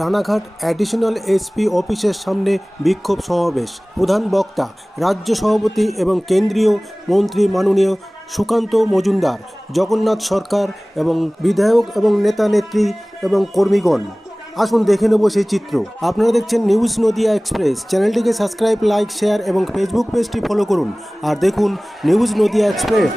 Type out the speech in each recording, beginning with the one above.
Ranaghat additional SP অফিসের সামনে বিক্ষোভ সমাবেশ। প্রধান বক্তা রাজ্য সভাপতি এবং কেন্দ্রীয় মন্ত্রী মাননীয় সুকান্ত মজুমদার, জগন্নাথ সরকার এবং বিধায়ক এবং নেতা নেত্রী এবং কর্মীগণ। আসুন দেখে নেব সেই চিত্র। আপনারা দেখছেন নিউজ নদিয়া এক্সপ্রেস। চ্যানেলটিকে সাবস্ক্রাইব, লাইক, শেয়ার এবং ফেসবুক পেজটি ফলো করুন। আর দেখুন নিউজ নদিয়া এক্সপ্রেস।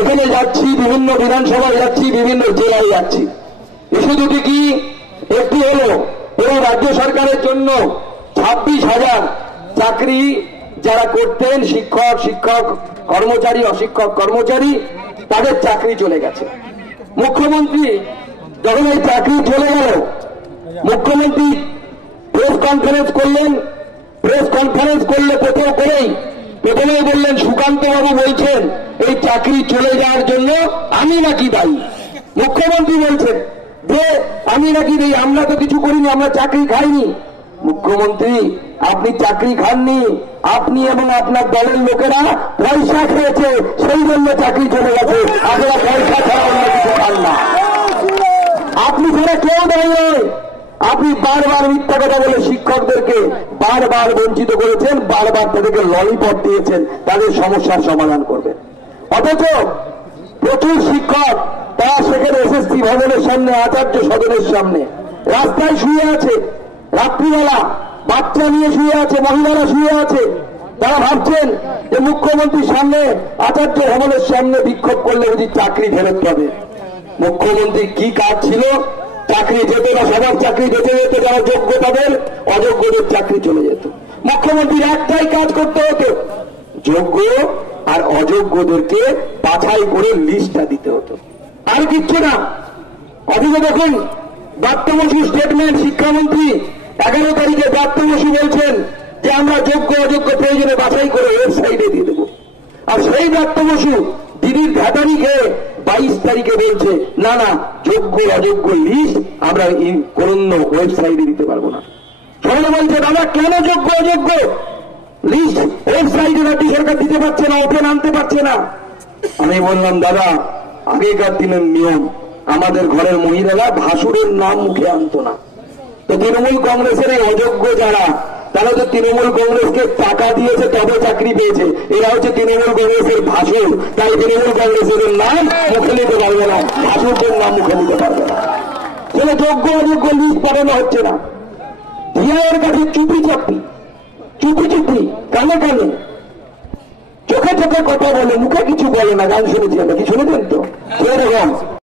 এখানে যাচ্ছি, বিভিন্ন বিধানসভায় যাচ্ছি, বিভিন্ন জেলায় যাচ্ছি। ইস্যু দুটি কি? একটি হলো এই রাজ্য সরকারের জন্য 26,000 চাকরি যারা করতেন, শিক্ষক কর্মচারী, অশিক্ষক কর্মচারী, তাদের চাকরি চলে গেছে। মুখ্যমন্ত্রী যখন এই চাকরি চলে গেল, মুখ্যমন্ত্রী প্রেস কনফারেন্স করলেন। প্রেস কনফারেন্স করলে প্রথমেই বললেন সুকান্ত বাবু বলছেন এই চাকরি চলে যাওয়ার জন্য আমি নাকি দায়ী। মুখ্যমন্ত্রী বলছেন যে আমি নাকি দায়ী, আমরা তো কিছু করিনি, আমরা চাকরি খাইনি। মুখ্যমন্ত্রী, আপনি চাকরি খাননি, আপনি এবং আপনার দলের লোকেরা পয়সা খেয়েছে, সেই জন্য চাকরি চলে গেছে। আপনারা পয়সা ছাড়া অন্য কিছু খান না। আপনি ছাড়া কেউ দাঁড়িয়ে, আপনি বারবার মিথ্যা কথা বলে শিক্ষকদেরকে বারবার বঞ্চিত করেছেন, বারবার তাদেরকে ললিপপ দিয়েছেন তাদের সমস্যার সমাধান করবেন। অথচ প্রচুর শিক্ষক তারা সেখানে এসএসসি ভবনের সামনে, আচার্য সদনের সামনে রাস্তায় শুয়ে আছে, রাত্রিবেলা বাচ্চা নিয়ে শুয়ে আছে, মহিলারা শুয়ে আছে। তারা ভাবছেন যে মুখ্যমন্ত্রীর সামনে, আচার্য ভবনের সামনে বিক্ষোভ করলে বুঝি চাকরি ফেরত পাবে। মুখ্যমন্ত্রী কি কাজ ছিল? চাকরি যেত না, সবার চাকরি যেতে যেত, যারা যোগ্য তাদের, অযোগ্যদের চাকরি চলে যেত। মুখ্যমন্ত্রীর একটাই কাজ করতে হতো, যোগ্য আর অযোগ্যদেরকে বাছাই করে লিস্টটা দিতে হতো, আর কিচ্ছু না। অথচ দেখুন ব্রাত্য বসু স্টেটমেন্ট, শিক্ষামন্ত্রী 11 তারিখে ব্রাত্য বসু বলছেন যে আমরা যোগ্য অযোগ্য প্রয়োজনে বাছাই করে ওয়েবসাইটে দিয়ে দেবো। আর সেই ব্রাত্য বসু দিদির ঘাটানি খেয়ে 22 তারিখে বলছে না না, যোগ্য অযোগ্য লিস্ট আমরা কোনো ওয়েবসাইটে দিতে পারবো না। সবাই বলছে দাদা কেন যোগ্য অযোগ্য লিস্ট ওয়েবসাইটে রাজ্য সরকার দিতে পারছে না, ওপেন আনতে পারছে না? আমি বললাম দাদা, আগেকার দিনের নিয়ম, আমাদের ঘরের মহিলারা ভাসুরের নাম মুখে আনতো না। তো তৃণমূল কংগ্রেসের এই অযোগ্য যারা, তারা তো তৃণমূল কংগ্রেসকে টাকা দিয়েছে তবে চাকরি পেয়েছে। এরা হচ্ছে তৃণমূল কংগ্রেসের ভাসুর, তাই তৃণমূল কংগ্রেসের নাম মুখে নিতে পারবে না, ভাসুরদের নাম মুখে নিতে পারবে না। সেটা যোগ্য অযোগ্য লিস্ট পাঠানো হচ্ছে না। ধিয়ার কাছে চুপি চাপি, চুপি চুপি, কানে কানে, চোখে চোখে কথা বলে, মুখে কিছু বলে না। গান শুনেছি আমরা, কি শুনেছেন তো? সেরকম